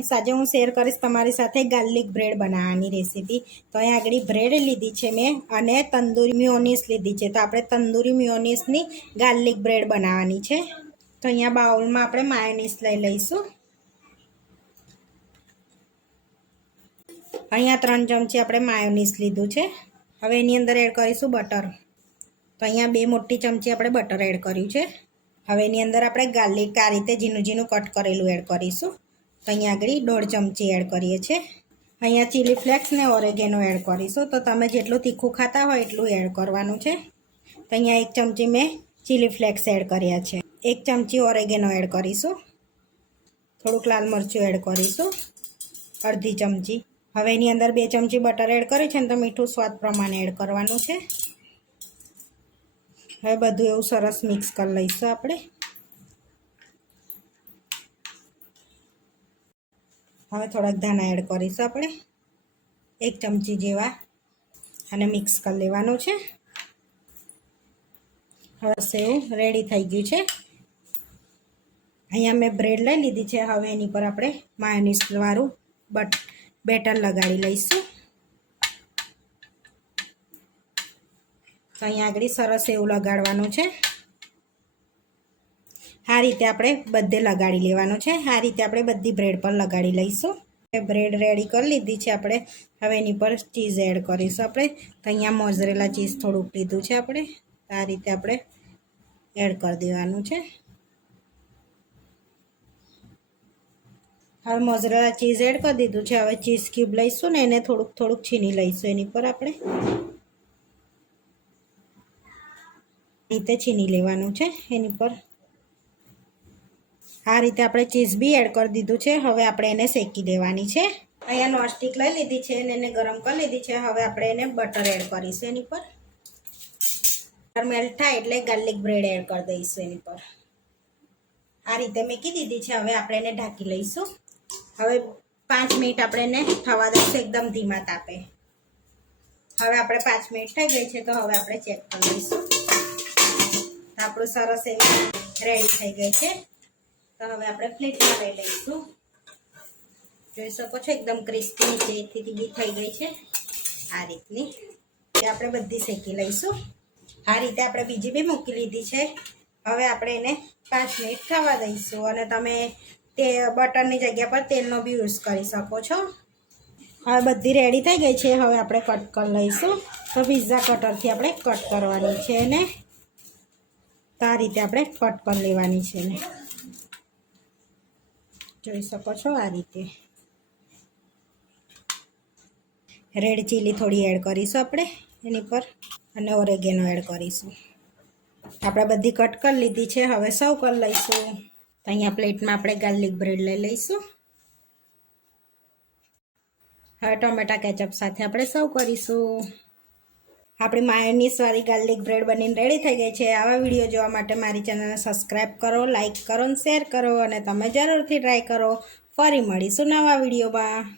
Friends આજે હું share કરીશ તમારી સાથે ગાર્લિક બ્રેડ બનાવવાની રેસીપી તો અહીં આગળ બ્રેડ લીધી છે મેં અને તંદૂરી મ્યોનીસ લીધી છે. તો આપણે તંદૂરી મ્યોનીસની ગાર્લિક બ્રેડ બનાવવાની છે. તો અહીંયા બાઉલમાં આપણે માયોનીસ લઈ લઈશું. અહીંયા ત્રણ ચમચી આપણે માયોનીસ લીધું છે. હવે એની અંદર એડ કરીશું બટર તો અહીંયા બે મોટી ચમચી આપણે બટર એડ કર્યું છે. હવે એની અંદર આપણે ગાર્લિક આ રીતે ઝીણું ઝીણું કટ કરેલું એડ કરીશું. તો અહીંયા આગળ દોઢ ચમચી એડ કરીએ છીએ. અહીંયા ચીલી ફ્લેક્સ ને ઓરેગેનો એડ કરીશું. તો તમે જેટલું તીખું ખાતા હોય એટલું એડ કરવાનું છે. તો અહીંયા એક ચમચી મેં ચીલી ફ્લેક્સ એડ કર્યા છે. એક ચમચી ઓરેગેનો એડ કરીશું. થોડુંક લાલ મરચું એડ કરીશું. અડધી ચમચી. હવે એની અંદર બે ચમચી બટર એડ કર્યું છે ને તો મીઠું સ્વાદ પ્રમાણે એડ કરવાનું છે. હવે બધું એવું સરસ મિક્સ કરી લઈશું આપણે. હવે થોડાક ધાણા એડ કરીશું આપણે. એક ચમચી જેવા. અને મિક્સ કરી લેવાનું છે. હવે સેવ રેડી થઈ ગયું છે. અહીંયા મેં બ્રેડ લઈ લીધી છે. હવે એની પર આપણે માયોનીસ વાળું બટ બેટર લગાડી લઈશું. તો અહીંયા આગળ સરસ એવું લગાડવાનું છે. આ રીતે આપણે બધે લગાડી લેવાનું છે. આ રીતે આપણે બધી બ્રેડ પર લગાડી લઈશું. બ્રેડ રેડી કરી લીધી છે આપણે. હવે એની પર ચીઝ એડ કરીશું આપણે. તો અહીંયા મોઝરેલા ચીઝ થોડુંક લીધું છે આપણે. આ રીતે આપણે એડ કરી દેવાનું છે. હવે મોઝરેલા ચીઝ એડ કરી દીધું છે. હવે ચીઝ ક્યુબ લઈશું ને એને થોડુંક થોડુંક છીની લઈશું એની પર આપણે. રીતે છીની લેવાનું છે એની પર. આ રીતે આપણે ચીઝ બી એડ કરી દીધું છે. હવે આપણે એને શેકી દેવાની છે. અહીંયા નોનસ્ટિક લઈ લીધી છે અને એને ગરમ કરી લીધી છે. હવે આપણે એને બટર એડ કરીશું એની પર. બટર મેલ્ટ થાય એટલે ગાર્લિક બ્રેડ એડ કરી દઈશું એની પર. આ રીતે મેકી દીધી છે. હવે આપણે એને ઢાંકી લઈશું. હવે પાંચ મિનિટ આપણે એને થવા દઈશું. એકદમ ધીમા તાપે. હવે આપણે પાંચ મિનિટ થઈ ગઈ છે તો હવે આપણે ચેક કરી લઈશું. આપણું સરસ એવું રેડી થઈ ગઈ છે. તો હવે આપણે પ્લેટમાં લઈ લઈશું. જોઈ શકો છો, એકદમ ક્રિસ્પી નીચેથી બી થઈ ગઈ છે આ રીતની. એ આપણે બધી શેકી લઈશું. આ રીતે આપણે બીજી બી મૂકી લીધી છે. હવે આપણે એને પાંચ મિનિટ થવા દઈશું અને તમે તે બટરની જગ્યા પર તેલનો બી યુઝ કરી શકો છો. હવે બધી રેડી થઈ ગઈ છે. હવે આપણે કટ કરી લઈશું. તો પિઝા કટરથી આપણે કટ કરવાની છે એને. તો આ રીતે આપણે કટ કરી લેવાની છે એને. જોઈ શકો છો આ રીતે. રેડ ચીલી થોડી એડ કરીશું આપણે એની પર અને ઓરેગેનો એડ કરીશું. આપણે બધી કટ કરી લીધી છે, હવે સર્વ કરી લઈશું. અહીંયા પ્લેટમાં આપણે ગાર્લિક બ્રેડ લઈ લઈશું. હવે ટોમેટા કેચઅપ સાથે આપણે સર્વ કરીશું. આપણી માયોનીસવાળી ગાર્લિક બ્રેડ બનીને રેડી થઈ ગઈ છે. આવા વીડિયો જોવા માટે મારી ચેનલને સબસ્ક્રાઈબ કરો લાઇક કરો અને શેર કરો અને તમે જરૂરથી ટ્રાય કરો. ફરી મળીશું નવા વિડીયોમાં